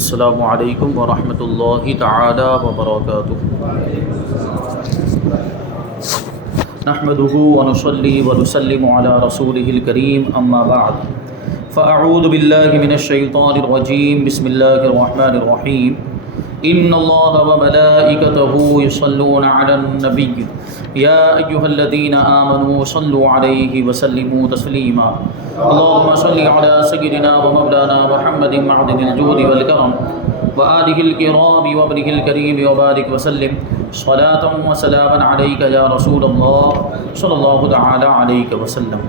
السلام علیکم ورحمۃ اللہ تعالی وبرکاتہ۔ نحمده ونصلي ونسلم على رسوله الكريم اما بعد فاعوذ بالله من الشیطان الرجیم بسم اللہ الرحمن الرحیم ان اللہ وملائکته يصلون على النبی یا ایھا الذین آمنوا صلوا علیہ وسلموا تسلیما اللهم صل على سيدنا ومولانا محمد معدن الجود والكرم وآلہ الکرام وابنہ الکریم وبارک وسلم صلاة وسلاما علیک یا رسول اللہ صلی اللہ تعالی علیہ وسلم۔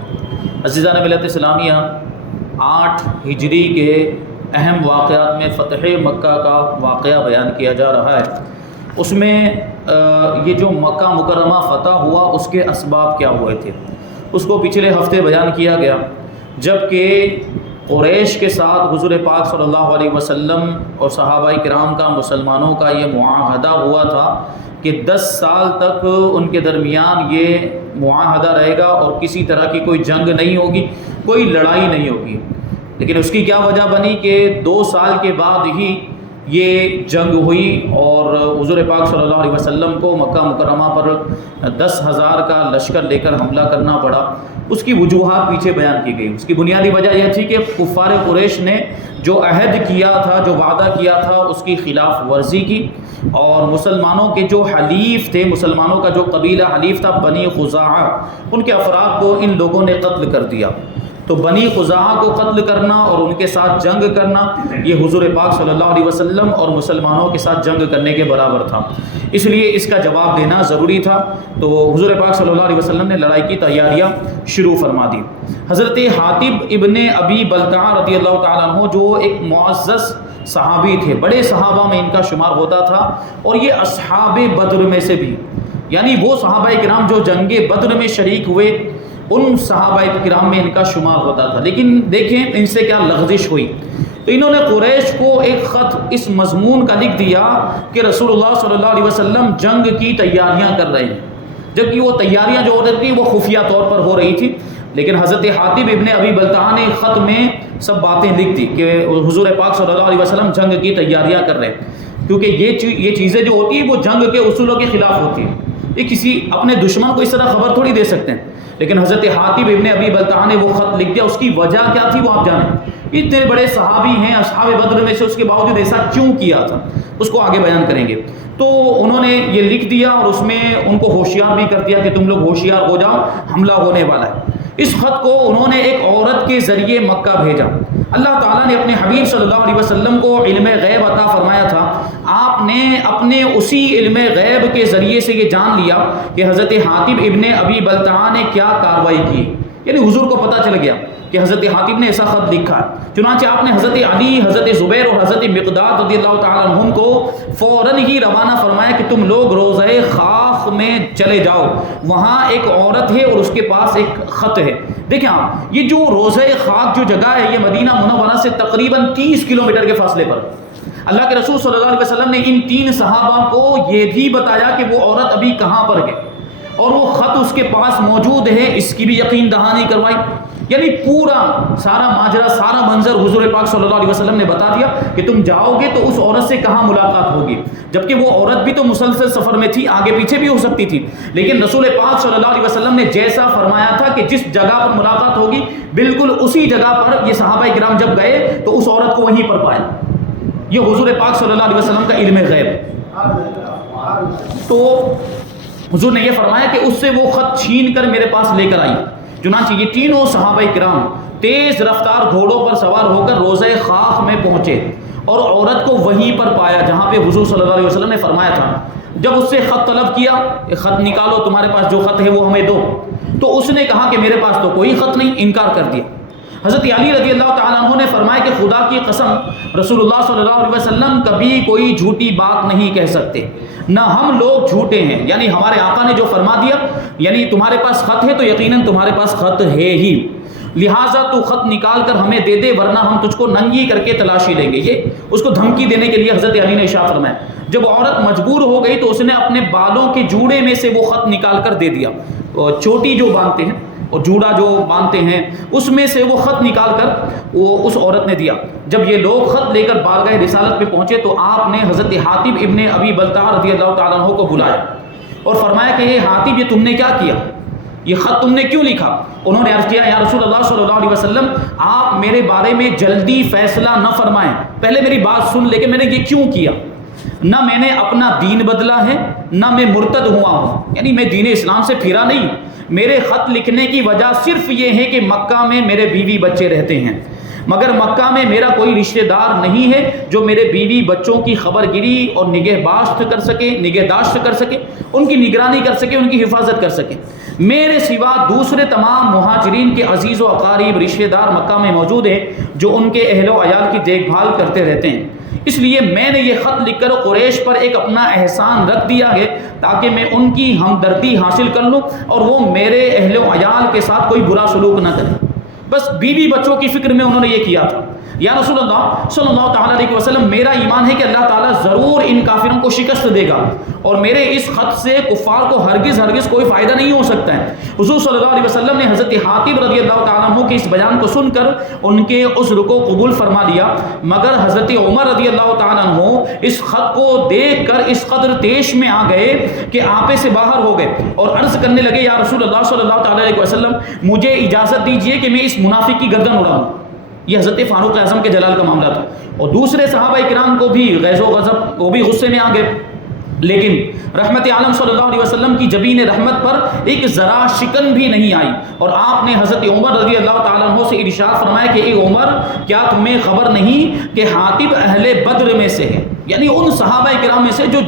عزیزان ملت اسلامیہ، 8 ہجری کے اہم واقعات میں فتح مکہ کا واقعہ بیان کیا جا رہا ہے۔ اس میں یہ جو مکہ مکرمہ فتح ہوا اس کے اسباب کیا ہوئے تھے اس کو پچھلے ہفتے بیان کیا گیا، جبکہ قریش کے ساتھ حضور پاک صلی اللہ علیہ وسلم اور صحابہ کرام کا مسلمانوں کا یہ معاہدہ ہوا تھا کہ 10 سال تک ان کے درمیان یہ معاہدہ رہے گا اور کسی طرح کی کوئی جنگ نہیں ہوگی، کوئی لڑائی نہیں ہوگی۔ لیکن اس کی کیا وجہ بنی کہ 2 سال کے بعد ہی یہ جنگ ہوئی اور حضور پاک صلی اللہ علیہ وسلم کو مکہ مکرمہ پر 10,000 کا لشکر لے کر حملہ کرنا پڑا۔ اس کی وجوہات پیچھے بیان کی گئی۔ اس کی بنیادی وجہ یہ تھی کہ کفار قریش نے جو عہد کیا تھا، جو وعدہ کیا تھا، اس کی خلاف ورزی کی، اور مسلمانوں کے جو حلیف تھے، مسلمانوں کا جو قبیلہ حلیف تھا بنی خزاعہ، ان کے افراد کو ان لوگوں نے قتل کر دیا۔ تو بنی خزاعہ کو قتل کرنا اور ان کے ساتھ جنگ کرنا یہ حضور پاک صلی اللہ علیہ وسلم اور مسلمانوں کے ساتھ جنگ کرنے کے برابر تھا، اس لیے اس کا جواب دینا ضروری تھا۔ تو حضور پاک صلی اللہ علیہ وسلم نے لڑائی کی تیاریاں شروع فرما دی۔ حضرت حاطب ابن ابی بلتعہ رضی اللہ تعالیٰ عنہ جو ایک معزز صحابی تھے، بڑے صحابہ میں ان کا شمار ہوتا تھا، اور یہ اصحاب بدر میں سے بھی، یعنی وہ صحابہ کرام جو جنگ بدر میں شریک ہوئے ان صحابہ کرام میں ان کا شمار ہوتا تھا۔ لیکن دیکھیں ان سے کیا لغزش ہوئی۔ تو انہوں نے قریش کو ایک خط اس مضمون کا لکھ دیا کہ رسول اللہ صلی اللہ علیہ وسلم جنگ کی تیاریاں کر رہے ہیں، جبکہ وہ تیاریاں جو ہو رہی تھیں وہ خفیہ طور پر ہو رہی تھی۔ لیکن حضرت حاطب ابن ابی بلتعہ نے خط میں سب باتیں لکھ دی کہ حضور پاک صلی اللہ علیہ وسلم جنگ کی تیاریاں کر رہے ہیں، کیونکہ یہ چیزیں جو ہوتی ہیں وہ جنگ کے اصولوں کے خلاف ہوتی ہیں۔ یہ کسی اپنے دشمن کو اس طرح خبر تھوڑی دے سکتے ہیں۔ لیکن حضرت حاطب ابن ابی بلتعہ نے وہ خط لکھ دیا۔ اس کی وجہ کیا تھی وہ آپ جانیں، اتنے بڑے صحابی ہیں اصحاب بدر میں سے، اس کے باوجود ایسا کیوں کیا تھا اس کو آگے بیان کریں گے۔ تو انہوں نے یہ لکھ دیا اور اس میں ان کو ہوشیار بھی کر دیا کہ تم لوگ ہوشیار ہو جاؤ، حملہ ہونے والا ہے۔ اس خط کو انہوں نے ایک عورت کے ذریعے مکہ بھیجا۔ اللہ تعالیٰ نے اپنے حبیب صلی اللہ علیہ وسلم کو علم غیب عطا فرمایا تھا۔ آپ نے اپنے اسی علم غیب کے ذریعے سے یہ جان لیا کہ حضرت حاطب ابن ابی بلتعہ نے کیا کارروائی کی، یعنی حضور کو پتہ چل گیا کہ حضرت حاطب نے ایسا خط لکھا ہے۔ چنانچہ آپ نے حضرت علی، حضرت زبیر اور حضرت مقداد رضی اللہ تعالیٰ عنہم کو فوراً ہی روانہ فرمایا کہ تم لوگ روضہ خاخ میں چلے جاؤ، وہاں ایک عورت ہے اور اس کے پاس ایک خط ہے۔ دیکھیں آپ، یہ جو روضہ خاک جو جگہ ہے یہ مدینہ منورہ سے تقریباً 30 کلومیٹر کے فاصلے پر۔ اللہ کے رسول صلی اللہ علیہ وسلم نے ان 3 صحابہ کو یہ بھی بتایا کہ وہ عورت ابھی کہاں پر ہے اور وہ خط اس کے پاس موجود ہے، اس کی بھی یقین دہانی کروائی۔ یعنی پورا سارا ماجرا، سارا منظر حضور پاک صلی اللہ علیہ وسلم نے بتا دیا کہ تم جاؤ گے تو اس عورت سے کہاں ملاقات ہوگی، جبکہ وہ عورت بھی تو مسلسل سفر میں تھی، آگے پیچھے بھی ہو سکتی تھی۔ لیکن رسول پاک صلی اللہ علیہ وسلم نے جیسا فرمایا تھا کہ جس جگہ پر ملاقات ہوگی بالکل اسی جگہ پر یہ صحابہ کرام جب گئے تو اس عورت کو وہیں پر پائے۔ یہ حضور پاک صلی اللہ علیہ وسلم کا علم غیب ہے۔ تو حضور نے یہ فرمایا کہ اس سے وہ خط چھین کر میرے پاس لے کر آئی۔ چنانچہ یہ تینوں صحابہ کرام تیز رفتار گھوڑوں پر سوار ہو کر روضہ خاخ میں پہنچے اور عورت کو وہیں پر پایا جہاں پہ حضور صلی اللہ علیہ وسلم نے فرمایا تھا۔ جب اس سے خط طلب کیا، خط نکالو، تمہارے پاس جو خط ہے وہ ہمیں دو، تو اس نے کہا کہ میرے پاس تو کوئی خط نہیں، انکار کر دیا۔ حضرت علی رضی اللہ تعالیٰ عنہ نے فرمایا کہ خدا کی قسم رسول اللہ صلی اللہ علیہ وسلم کبھی کوئی جھوٹی بات نہیں کہہ سکتے، نہ ہم لوگ جھوٹے ہیں۔ یعنی ہمارے آقا نے جو فرما دیا، یعنی تمہارے پاس خط ہے تو یقیناً تمہارے پاس خط ہے ہی، لہٰذا تو خط نکال کر ہمیں دے دے ورنہ ہم تجھ کو ننگی کر کے تلاشی لیں گے۔ یہ اس کو دھمکی دینے کے لیے حضرت علی نے ارشاد فرمایا۔ جب عورت مجبور ہو گئی تو اس نے اپنے بالوں کے جوڑے میں سے وہ خط نکال کر دے دیا۔ چوٹی جو باندھتے ہیں اور جوڑا جو باندھتے ہیں، اس میں سے وہ خط نکال کر وہ اس عورت نے دیا۔ جب یہ لوگ خط لے کر بارگاہ رسالت پہ پہنچے تو آپ نے حضرت حاتب ابن ابی بلتعہ رضی اللہ تعالیٰ عنہ کو بلایا اور فرمایا کہ یہ حاتب، یہ تم نے کیا کیا، یہ خط تم نے کیوں لکھا؟ انہوں نے عرض کیا یا رسول اللہ صلی اللہ علیہ وسلم، آپ میرے بارے میں جلدی فیصلہ نہ فرمائیں، پہلے میری بات سن لے کہ میں نے یہ کیوں کیا۔ نہ میں نے اپنا دین بدلا ہے، نہ میں مرتد ہوا ہوں، یعنی میں دین اسلام سے پھرا نہیں۔ میرے خط لکھنے کی وجہ صرف یہ ہے کہ مکہ میں میرے بیوی بچے رہتے ہیں، مگر مکہ میں میرا کوئی رشتہ دار نہیں ہے جو میرے بیوی بچوں کی خبر گیری اور نگہداشت کر سکے، ان کی نگرانی کر سکے، ان کی حفاظت کر سکے۔ میرے سوا دوسرے تمام مہاجرین کے عزیز و اقارب رشتہ دار مکہ میں موجود ہیں جو ان کے اہل و عیال کی دیکھ بھال کرتے رہتے ہیں، اس لیے میں نے یہ خط لکھ کر قریش پر ایک اپنا احسان رکھ دیا ہے تاکہ میں ان کی ہمدردی حاصل کر لوں اور وہ میرے اہل و عیال کے ساتھ کوئی برا سلوک نہ کریں۔ بس بیوی بچوں کی فکر میں انہوں نے یہ کیا تھا۔ یا رسول اللہ صلی اللہ تعالیٰ علیہ وسلم، میرا ایمان ہے کہ اللہ تعالیٰ ضرور ان کافروں کو شکست دے گا اور میرے اس خط سے کفار کو ہرگز کوئی فائدہ نہیں ہو سکتا ہے۔ حضور صلی اللہ علیہ وسلم نے حضرت حاتب رضی اللہ تعالیٰ عنہ کے اس بیان کو سن کر ان کے عذر کو قبول فرما لیا، مگر حضرت عمر رضی اللہ تعالیٰ عنہ اس خط کو دیکھ کر اس قدر تیش میں آ گئے کہ آپے سے باہر ہو گئے اور عرض کرنے لگے یا رسول اللہ صلی اللہ تعالیٰ علیہ وسلم، مجھے اجازت دیجیے کہ میں اس منافق کی گردن اڑاؤں۔ یہ حضرت فاروق اعظم کے جلال کا معاملہ تھا، اور دوسرے صحابہ کرام کو بھی غیظ و غضب، وہ بھی غصے میں آ گئے، لیکن رحمت عالم صلی اللہ علیہ وسلم کی جبین رحمت پر ایک ذرا شکن بھی نہیں آئی، اور آپ نے حضرت عمر رضی اللہ تعالیٰ عنہ سے ارشاد فرمایا کہ اے عمر، کیا تمہیں خبر نہیں کہ حاتب اہل بدر میں سے ہے، یعنی ان صحابہ کرام میں سے جو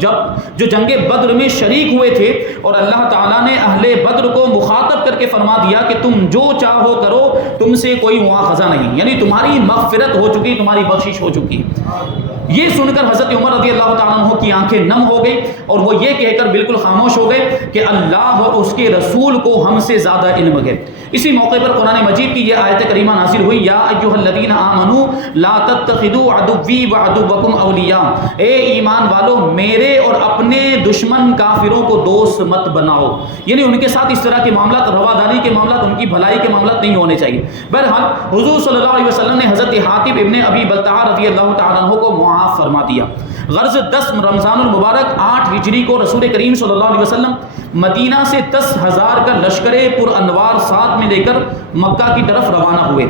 جنگ بدر میں شریک ہوئے تھے، اور اللہ تعالیٰ نے اہل بدر کو مخاطب کر کے فرما دیا کہ تم جو چاہو کرو، تم سے کوئی مواخذہ نہیں، یعنی تمہاری مغفرت ہو چکی، تمہاری بخشش ہو چکی۔ یہ سن کر حضرت عمر رضی اللہ تعالیٰ عنہ کی آنکھیں نم ہو گئی اور وہ یہ کہہ کر بالکل خاموش ہو گئے کہ اللہ اور اس کے رسول کو ہم سے زیادہ علم ہے۔ اسی موقع پر قرآن مجید کی یہ آیت کریمہ نازل ہوئی، یا ایھا الذین آمنوا لا تتخذوا عدوی وعدوکم اولیاء، اے ایمان والو میرے اور اپنے دشمن کافروں کو دوست مت بناؤ، یعنی ان کے ساتھ اس طرح کے معاملات، رواداری کے معاملات، ان کی بھلائی کے معاملات نہیں ہونے چاہیے۔ بہرحال حضور صلی اللہ علیہ وسلم نے حضرت حاتب ابن ابی بلتعہ رضی اللہ تعالیٰ عنہ کو معاف فرما دیا۔ غرض 10 رمضان المبارک 8 ہجری کو رسول کریم صلی اللہ علیہ وسلم مدینہ سے 10,000 کا لشکر پر انوار ساتھ میں لے کر مکہ کی طرف روانہ ہوئے۔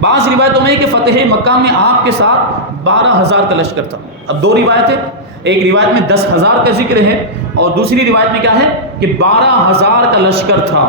بعض روایتوں میں کہ فتح مکہ میں آپ کے ساتھ 12,000 کا لشکر تھا۔ اب دو روایتیں، ایک روایت میں 10,000 کا ذکر ہے اور دوسری روایت میں کیا ہے کہ 12,000 کا لشکر تھا۔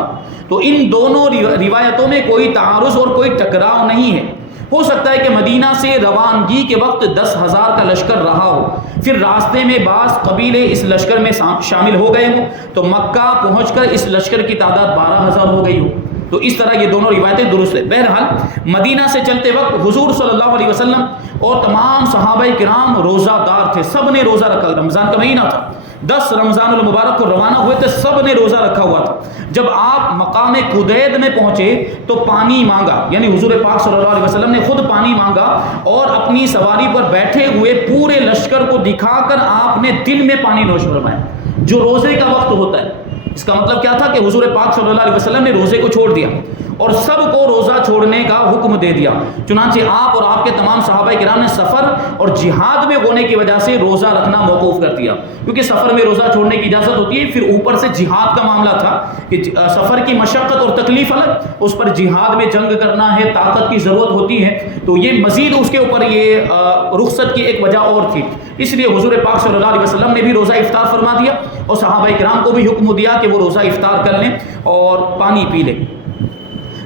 تو ان دونوں روایتوں میں کوئی تعارض اور کوئی ٹکراؤ نہیں ہے۔ ہو سکتا ہے کہ مدینہ سے روانگی کے وقت 10,000 کا لشکر رہا ہو، پھر راستے میں بعض قبیلے اس لشکر میں شامل ہو گئے ہوں، تو مکہ پہنچ کر اس لشکر کی تعداد 12,000 ہو گئی ہو۔ تو اس طرح یہ دونوں روایتیں درست ہیں۔ بہرحال مدینہ سے چلتے وقت حضور صلی اللہ علیہ وسلم اور تمام صحابہ کرام روزہ دار تھے، سب نے روزہ رکھا، رمضان کا مہینہ تھا، 10 رمضان المبارک کو روانہ ہوئے تھے، سب نے روزہ رکھا ہوا تھا۔ جب آپ مقام قدید میں پہنچے تو پانی مانگا، یعنی حضور پاک صلی اللہ علیہ وسلم نے خود پانی مانگا اور اپنی سواری پر بیٹھے ہوئے پورے لشکر کو دکھا کر آپ نے دل میں پانی نوش فرمایا، جو روزے کا وقت ہوتا ہے۔ اس کا مطلب کیا تھا کہ حضور پاک صلی اللہ علیہ وسلم نے روزے کو چھوڑ دیا اور سب کو روزہ چھوڑنے کا حکم دے دیا۔ چنانچہ آپ اور آپ کے تمام صحابہ کرام نے سفر اور جہاد میں ہونے کی وجہ سے روزہ رکھنا موقوف کر دیا، کیونکہ سفر میں روزہ چھوڑنے کی اجازت ہوتی ہے، پھر اوپر سے جہاد کا معاملہ تھا کہ سفر کی مشقت اور تکلیف الگ، اس پر جہاد میں جنگ کرنا ہے، طاقت کی ضرورت ہوتی ہے، تو یہ مزید اس کے اوپر یہ رخصت کی ایک وجہ اور تھی۔ اس لیے حضور پاک صلی اللہ علیہ وسلم نے بھی روزہ افطار فرما دیا اور صحابہ کرام کو بھی حکم دیا کہ وہ روزہ افطار کر لیں اور پانی پی لیں۔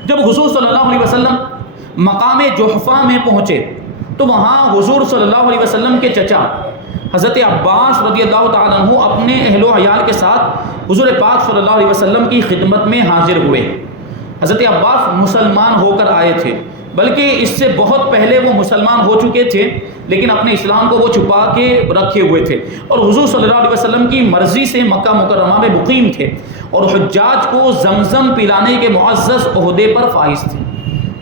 جب حضور صلی اللہ علیہ وسلم مقام جحفہ میں پہنچے تو وہاں حضور صلی اللہ علیہ وسلم کے چچا حضرت عباس رضی اللہ تعالیٰ عنہ اپنے اہل و عیال کے ساتھ حضور پاک صلی اللہ علیہ وسلم کی خدمت میں حاضر ہوئے۔ حضرت عباس مسلمان ہو کر آئے تھے، بلکہ اس سے بہت پہلے وہ مسلمان ہو چکے تھے، لیکن اپنے اسلام کو وہ چھپا کے رکھے ہوئے تھے، اور حضور صلی اللہ علیہ وسلم کی مرضی سے مکہ مکرمہ میں مقیم تھے اور حجاج کو زمزم پلانے کے معزز عہدے پر فائز تھے۔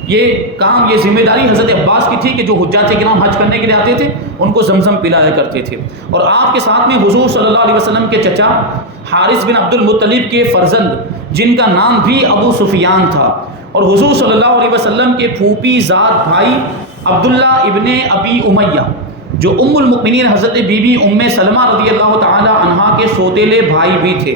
یہ کام، یہ ذمہ داری حضرت عباس کی تھی کہ جو حجاج کرام حج کرنے کے لیے آتے تھے ان کو زمزم پلایا کرتے تھے۔ اور آپ کے ساتھ میں حضور صلی اللہ علیہ وسلم کے چچا حارث بن عبد المطلب کے فرزند جن کا نام بھی ابو سفیان تھا، اور حضور صلی اللہ علیہ وسلم کے پھوپھی زاد بھائی عبداللہ ابن ابی امیہ جو ام المؤمنین حضرت بی بی ام سلمہ رضی اللہ تعالی عنہا کے سوتیلے بھائی بھی تھے،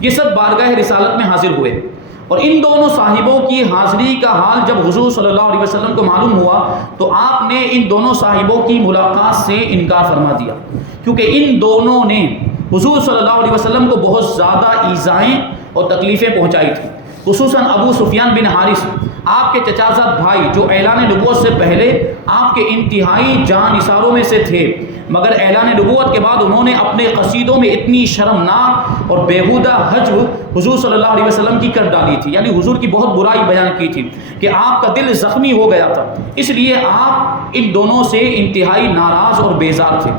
یہ سب بارگاہ رسالت میں حاضر ہوئے۔ اور ان دونوں صاحبوں کی حاضری کا حال جب حضور صلی اللہ علیہ وسلم کو معلوم ہوا تو آپ نے ان دونوں صاحبوں کی ملاقات سے انکار فرما دیا، کیونکہ ان دونوں نے حضور صلی اللہ علیہ وسلم کو بہت زیادہ ایذائیں اور تکلیفیں پہنچائی تھیں، خصوصاً ابو سفیان بن حارث آپ کے چچا زاد بھائی جو اعلان نبوت سے پہلے آپ کے انتہائی جان نثاروں میں سے تھے، مگر اعلان نبوت کے بعد انہوں نے اپنے قصیدوں میں اتنی شرمناک اور بیہودہ حجب حضور صلی اللہ علیہ وسلم کی کر ڈالی تھی، یعنی حضور کی بہت برائی بیان کی تھی کہ آپ کا دل زخمی ہو گیا تھا، اس لیے آپ ان دونوں سے انتہائی ناراض اور بیزار تھے۔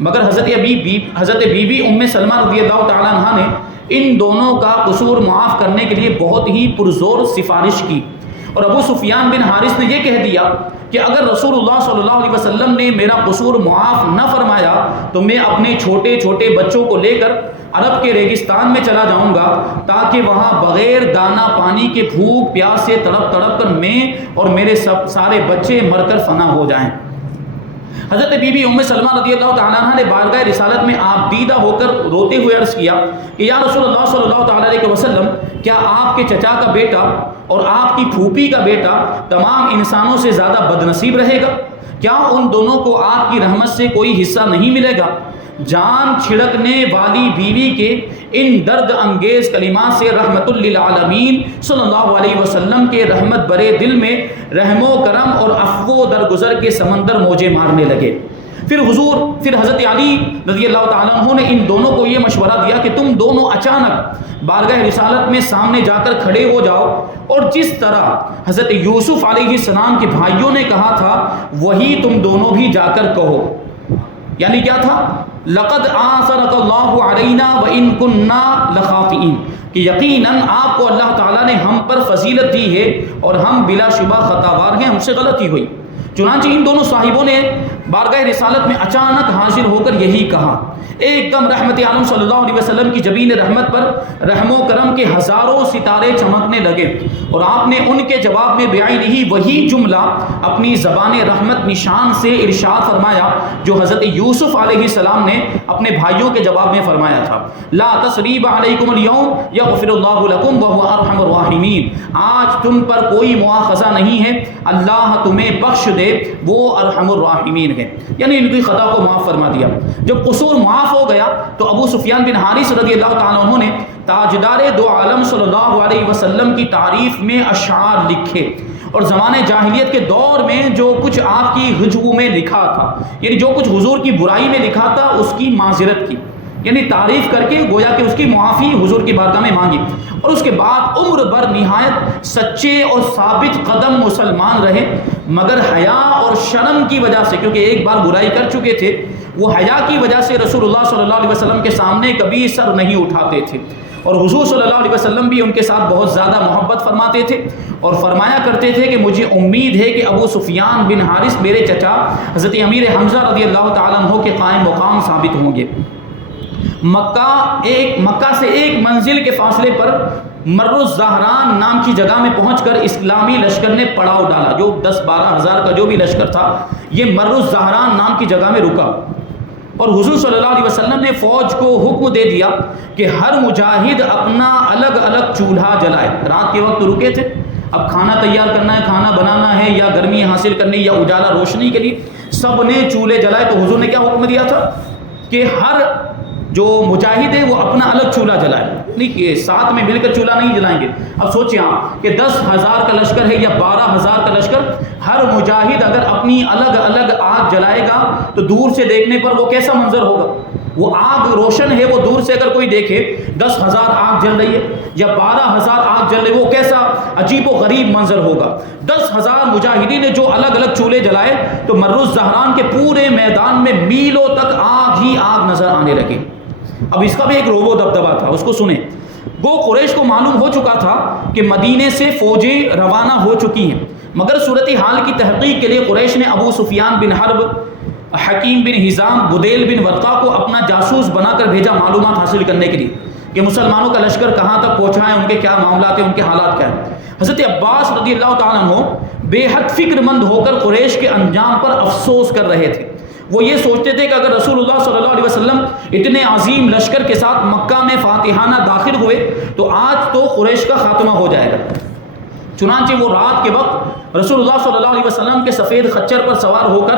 مگر حضرت بی بی ام سلمہ رضی اللہ تعالیٰ عنہ نے ان دونوں کا قصور معاف کرنے کے لیے بہت ہی پرزور سفارش کی، اور ابو سفیان بن حارث نے یہ کہہ دیا کہ اگر رسول اللہ صلی اللہ علیہ وسلم نے میرا قصور معاف نہ فرمایا تو میں اپنے چھوٹے چھوٹے بچوں کو لے کر عرب کے ریگستان میں چلا جاؤں گا، تاکہ وہاں بغیر دانہ پانی کے بھوک پیاس سے تڑپ تڑپ کر میں اور میرے سارے بچے مر کر فنا ہو جائیں۔ حضرت بی بی ام سلمہ رضی اللہ تعالیٰ عنہ نے بارگاہ رسالت میں آپ دیدہ ہو کر روتے ہوئے عرض کیا کہ یا رسول اللہ صلی اللہ تعالیٰ علیہ وسلم، کیا آپ کے چچا کا بیٹا اور آپ کی پھوپھی کا بیٹا تمام انسانوں سے زیادہ بد نصیب رہے گا؟ کیا ان دونوں کو آپ کی رحمت سے کوئی حصہ نہیں ملے گا؟ جان چھڑکنے والی بیوی کے ان درد انگیز کلمات سے رحمت للعالمین صلی اللہ علیہ وسلم کے رحمت برے دل میں رحم و کرم اور عفو و درگزر کے سمندر موجے مارنے لگے۔ پھر حضرت علی رضی اللہ تعالیٰ عنہ نے ان دونوں کو یہ مشورہ دیا کہ تم دونوں اچانک بارگاہ رسالت میں سامنے جا کر کھڑے ہو جاؤ، اور جس طرح حضرت یوسف علیہ السلام کے بھائیوں نے کہا تھا وہی تم دونوں بھی جا کر کہو۔ یعنی کیا تھا؟ لقد آثرک اللہ علینا وان کننا لخاطئین، کہ یقیناً آپ کو اللہ تعالیٰ نے ہم پر فضیلت دی ہے اور ہم بلا شبہ خطاوار ہیں، ہم سے غلطی ہوئی۔ چنانچہ ان دونوں صاحبوں نے بارگاہ رسالت میں اچانک حاضر ہو کر یہی کہا۔ ایک دم رحمت عالم صلی اللہ علیہ وسلم کی جبین رحمت پر رحم و کرم کے ہزاروں ستارے چمکنے لگے، اور آپ نے ان کے جواب میں بعینہ وہی جملہ اپنی زبان رحمت نشان سے ارشاد فرمایا جو حضرت یوسف علیہ السلام نے اپنے بھائیوں کے جواب میں فرمایا تھا، لا تثریب علیکم اليوم یغفر اللہ لکم وہو ارحم الراحمین، آج تم پر کوئی مواخذہ نہیں ہے، اللہ تمہیں بخش دے، وہ ارحم الراحمین ہے، یعنی ان کی خطا کو معاف فرما دیا۔ جب قصور معاف ہو گیا تو ابو سفیان بن حارث رضی اللہ تعالیٰ عنہ نے تاجدار دو عالم صلی اللہ علیہ وسلم کی تعریف میں اشعار لکھے، اور زمانے جاہلیت کے دور میں جو کچھ آپ کی غجو میں لکھا تھا، یعنی جو کچھ حضور کی برائی میں لکھا تھا اس کی معذرت کی، یعنی تعریف کر کے گویا کہ اس کی معافی حضور کی بارگاہ میں مانگی، اور اس کے بعد عمر بھر نہایت سچے اور ثابت قدم مسلمان رہے، مگر حیا اور شرم کی وجہ سے، کیونکہ ایک بار برائی کر چکے تھے، وہ حیا کی وجہ سے رسول اللہ صلی اللہ علیہ وسلم کے سامنے کبھی سر نہیں اٹھاتے تھے، اور حضور صلی اللہ علیہ وسلم بھی ان کے ساتھ بہت زیادہ محبت فرماتے تھے، اور فرمایا کرتے تھے کہ مجھے امید ہے کہ ابو سفیان بن حارث میرے چچا حضرت امیر حمزہ رضی اللہ تعالیٰ عنہ کے قائم مقام ثابت ہوں گے۔ مکہ سے ایک منزل کے فاصلے پر مر الزہران نام کی جگہ میں پہنچ کر اسلامی لشکر نے پڑاؤ ڈالا، جو 10-12 ہزار کا جو بھی لشکر تھا یہ مر الزہران نام کی جگہ میں رکا، اور حضور صلی اللہ علیہ وسلم نے فوج کو حکم دے دیا کہ ہر مجاہد اپنا الگ الگ چولہا جلائے۔ رات کے وقت رکے تھے، اب کھانا تیار کرنا ہے، کھانا بنانا ہے، یا گرمی حاصل کرنی یا اجالا روشنی کے لیے سب نے چولہے جلائے۔ تو حضور نے کیا حکم دیا تھا کہ ہر جو مجاہد ہے وہ اپنا الگ چولہا جلائے، نہیں کہ ساتھ میں مل کر چولہا نہیں جلائیں گے۔ اب سوچیں آپ کہ 10,000 کا لشکر ہے یا 12,000 کا لشکر، ہر مجاہد اگر اپنی الگ الگ آگ جلائے گا تو دور سے دیکھنے پر وہ کیسا منظر ہوگا؟ وہ آگ روشن ہے، وہ دور سے اگر کوئی دیکھے 10,000 آگ جل رہی ہے یا 12,000 آگ جل رہی ہے، وہ کیسا عجیب و غریب منظر ہوگا۔ 10,000 مجاہدین نے جو الگ الگ چولہے جلائے تو مر الزہران کے پورے میدان میں میلوں تک آگ ہی آگ نظر آنے لگے۔ اب اس کا بھی ایک روب و دبدبا تھا، اس کو سنیں۔ گو قریش کو معلوم ہو چکا تھا کہ مدینے سے فوجیں روانہ ہو چکی ہیں، مگر صورتحال کی تحقیق کے لیے قریش نے ابو سفیان بن حرب، حکیم بن حزام، بدیل بن ورقہ کو اپنا جاسوس بنا کر بھیجا معلومات حاصل کرنے کے لیے کہ مسلمانوں کا لشکر کہاں تک پہنچا ہے، ان کے کیا معاملات ہیں، ان کے حالات کیا ہیں۔ حضرت عباس رضی اللہ تعالیٰ عنہ بے حد فکر مند ہو کر قریش کے انجام پر افسوس کر رہے تھے۔ وہ یہ سوچتے تھے کہ اگر رسول اللہ صلی اللہ علیہ وسلم اتنے عظیم لشکر کے ساتھ مکہ میں فاتحانہ داخل ہوئے تو آج تو قریش کا خاتمہ ہو جائے گا۔ چنانچہ وہ رات کے وقت رسول اللہ صلی اللہ علیہ وسلم کے سفید خچر پر سوار ہو کر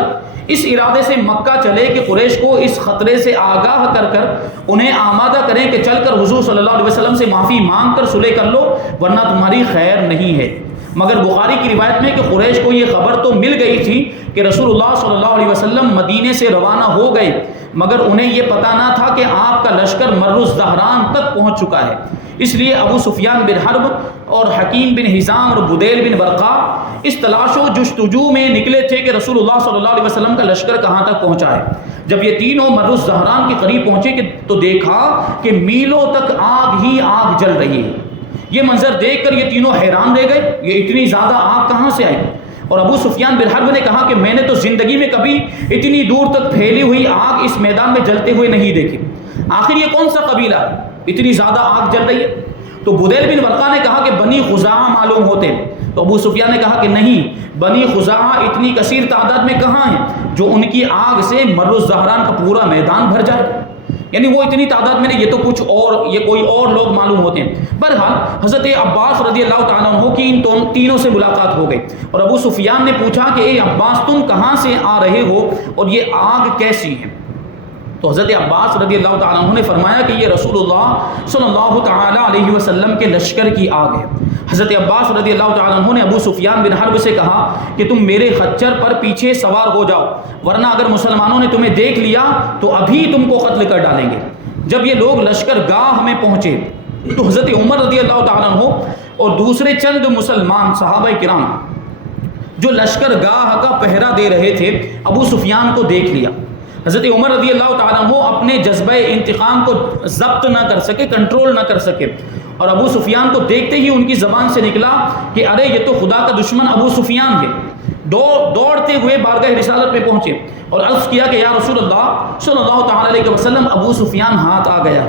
اس ارادے سے مکہ چلے کہ قریش کو اس خطرے سے آگاہ کر کر انہیں آمادہ کریں کہ چل کر حضور صلی اللہ علیہ وسلم سے معافی مانگ کر صلح کر لو ورنہ تمہاری خیر نہیں ہے۔ مگر بخاری کی روایت میں کہ قریش کو یہ خبر تو مل گئی تھی کہ رسول اللہ صلی اللہ علیہ وسلم مدینے سے روانہ ہو گئے، مگر انہیں یہ پتہ نہ تھا کہ آپ کا لشکر مر الزہران تک پہنچ چکا ہے۔ اس لیے ابو سفیان بن حرب اور حکیم بن حزام اور بدیل بن ورقا اس تلاش و جستجو میں نکلے تھے کہ رسول اللہ صلی اللہ علیہ وسلم کا لشکر کہاں تک پہنچا ہے۔ جب یہ تینوں مر الزہران کے قریب پہنچے تو دیکھا کہ میلوں تک آگ ہی آگ جل رہی ہے۔ یہ منظر دیکھ کر یہ تینوں حیران رہ گئے، یہ اتنی زیادہ آگ کہاں سے آئی؟ اور ابو سفیان بن حرب نے کہا کہ میں نے تو زندگی میں کبھی اتنی دور تک پھیلی ہوئی آگ اس میدان میں جلتے ہوئے نہیں دیکھی، آخر یہ کون سا قبیلہ ہے اتنی زیادہ آگ جل رہی ہے؟ تو بدیل بن ورقا نے کہا کہ بنی خزاعہ معلوم ہوتے ہیں۔ تو ابو سفیان نے کہا کہ نہیں، بنی خزاعہ اتنی کثیر تعداد میں کہاں ہیں جو ان کی آگ سے مر الزہران کا پورا میدان بھر جائے، یعنی وہ اتنی تعداد میں نہیں، یہ تو کچھ اور، یہ کوئی اور لوگ معلوم ہوتے ہیں۔ بہرحال حضرت عباس رضی اللہ تعالیٰ عنہ کی ان تینوں سے ملاقات ہو گئی اور ابو سفیان نے پوچھا کہ اے عباس تم کہاں سے آ رہے ہو اور یہ آگ کیسی ہے؟ تو حضرت عباس رضی اللہ تعالیٰ عنہ نے فرمایا کہ یہ رسول اللہ صلی اللہ تعالیٰ علیہ وسلم کے لشکر کی آگ ہے۔ حضرت عباس رضی اللہ تعالیٰ عنہ نے ابو سفیان بن حرب سے کہا کہ تم میرے خچر پر پیچھے سوار ہو جاؤ ورنہ اگر مسلمانوں نے تمہیں دیکھ لیا تو ابھی تم کو قتل کر ڈالیں گے۔ جب یہ لوگ لشکر گاہ میں پہنچے تو حضرت عمر رضی اللہ تعالیٰ عنہ اور دوسرے چند مسلمان صحابہ کرام جو لشکر گاہ کا پہرا دے رہے تھے ابو سفیان کو دیکھ لیا۔ حضرت عمر رضی اللہ تعالیٰ عنہ اپنے جذبہ انتقام کو ضبط نہ کر سکے، کنٹرول نہ کر سکے، اور ابو سفیان کو دیکھتے ہی ان کی زبان سے نکلا کہ ارے یہ تو خدا کا دشمن ابو سفیان ہے۔ دوڑتے ہوئے بارگاہ رسالت میں پہنچے اور عرض کیا کہ یا رسول اللہ صلی اللہ تعالیٰ علیہ وسلم ابو سفیان ہاتھ آ گیا،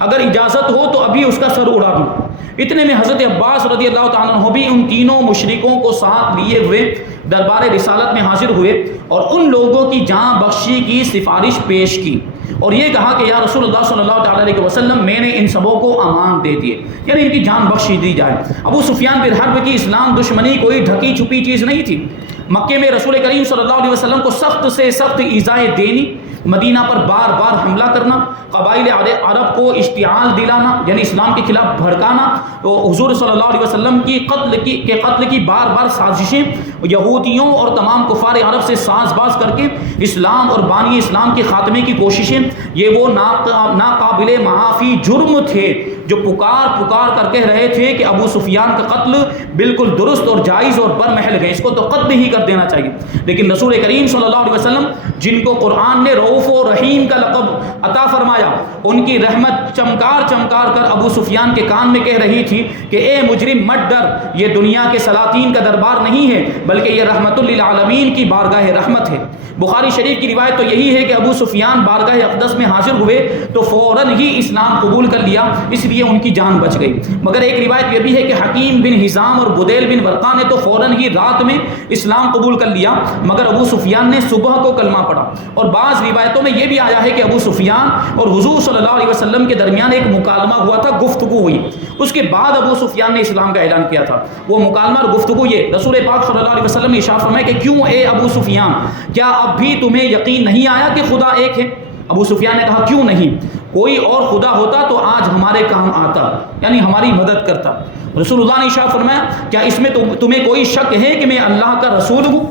اگر اجازت ہو تو ابھی اس کا سر اڑا دوں۔ اتنے میں حضرت عباس رضی اللہ تعالیٰ عنہ بھی ان تینوں مشرکوں کو ساتھ لیے ہوئے دربار رسالت میں حاضر ہوئے اور ان لوگوں کی جان بخشی کی سفارش پیش کی اور یہ کہا کہ یا رسول اللہ صلی اللہ تعالیٰ علیہ وسلم میں نے ان سبوں کو امان دے دیے، یعنی ان کی جان بخشی دی جائے۔ ابو سفیان بن حرب کی اسلام دشمنی کوئی ڈھکی چھپی چیز نہیں تھی۔ مکے میں رسول کریم صلی اللہ علیہ وسلم کو سخت سے سخت ایذائیں دینی، مدینہ پر بار بار حملہ کرنا، قبائل عرب کو اشتعال دلانا یعنی اسلام کے خلاف بھڑکانا، تو حضور صلی اللہ علیہ وسلم کی قتل کی بار بار سازشیں، یہودیوں اور تمام کفار عرب سے ساز باز کر کے اسلام اور بانی اسلام کے خاتمے کی کوششیں، یہ وہ ناقابل معافی جرم تھے جو پکار کر کہہ رہے تھے کہ ابو سفیان کا قتل بالکل درست اور جائز اور برمحل ہے، اس کو تو قتل ہی کر دینا چاہیے۔ لیکن رسول کریم صلی اللہ علیہ وسلم جن کو قرآن نے رؤوف و رحیم کا لقب عطا فرمایا، ان کی رحمت چمکار کر ابو سفیان کے کان میں کہہ رہی تھی کہ اے مجرم مت ڈر، یہ دنیا کے سلاطین کا دربار نہیں ہے بلکہ یہ رحمت للعالمین کی بارگاہ رحمت ہے۔ بخاری شریف کی روایت تو یہی ہے کہ ابو سفیان بارگاہ اقدس میں حاضر ہوئے تو فوراً ہی اسلام قبول کر لیا، اس لیے ان کی جان بچ گئی۔ مگر ایک روایت یہ بھی ہے کہ حکیم بن حزام اور بدیل بن ورقا نے تو فوراً ہی رات میں اسلام قبول کر لیا، مگر ابو سفیان نے صبح کو کلمہ پڑھا۔ اور بعض روایتوں میں یہ بھی آیا ہے کہ ابو سفیان اور حضور صلی اللہ علیہ وسلم کے درمیان ایک مکالمہ ہوا تھا، گفتگو ہوئی، اس کے بعد ابو سفیان نے اسلام کا اعلان کیا تھا۔ وہ مکالمہ اور گفتگو یہ رسول پاک صلی اللہ علیہ وسلم نے ارشاد فرمایا کہ کیوں اے ابو سفیان، کیا اب بھی تمہیں یقین نہیں آیا کہ خدا ایک ہے؟ ابو سفیان نے کہا کیوں نہیں، کوئی اور خدا ہوتا تو آج ہمارے کام آتا، یعنی ہماری مدد کرتا۔ رسول اللہ نے ارشاد فرمایا کیا اس میں تمہیں کوئی شک ہے کہ میں اللہ کا رسول ہوں؟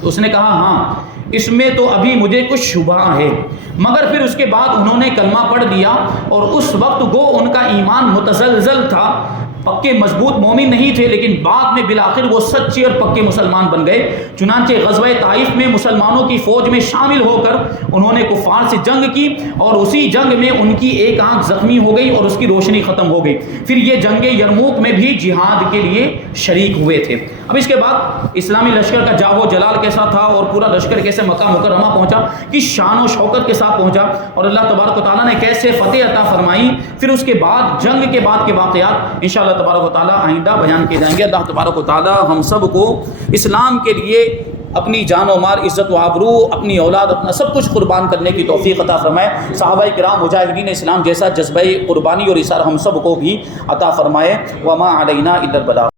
تو اس نے کہا ہاں، اس میں تو ابھی مجھے کچھ شبہ ہے۔ مگر پھر اس کے بعد انہوں نے کلمہ پڑھ دیا اور اس وقت گو ان کا ایمان متزلزل تھا، پکے مضبوط مومن نہیں تھے، لیکن بعد میں بالآخر وہ سچے اور پکے مسلمان بن گئے۔ چنانچہ غزوہ طائف میں مسلمانوں کی فوج میں شامل ہو کر انہوں نے کفار سے جنگ کی اور اسی جنگ میں ان کی ایک آنکھ زخمی ہو گئی اور اس کی روشنی ختم ہو گئی۔ پھر یہ جنگ یرموک میں بھی جہاد کے لیے شریک ہوئے تھے۔ اب اس کے بعد اسلامی لشکر کا جاہ و جلال کیسا تھا اور پورا لشکر کیسے مکہ مکرمہ پہنچا، کس شان و شوکت کے ساتھ پہنچا، اور اللہ تبارک و تعالیٰ نے کیسے فتح عطا فرمائی، پھر اس کے بعد جنگ کے بعد کے واقعات انشاءاللہ تبارک و تعالیٰ آئندہ بیان کیے جائیں گے۔ اللہ تبارک و تعالیٰ ہم سب کو اسلام کے لیے اپنی جان و مال، عزت و آبرو، اپنی اولاد، اپنا سب کچھ قربان کرنے کی توفیق عطا فرمائے۔ صحابہ کرام مجاہدین اسلام جیسا جذبہ قربانی اور اثار ہم سب کو بھی عطا فرمائے۔ وما علینا الا البلاغ۔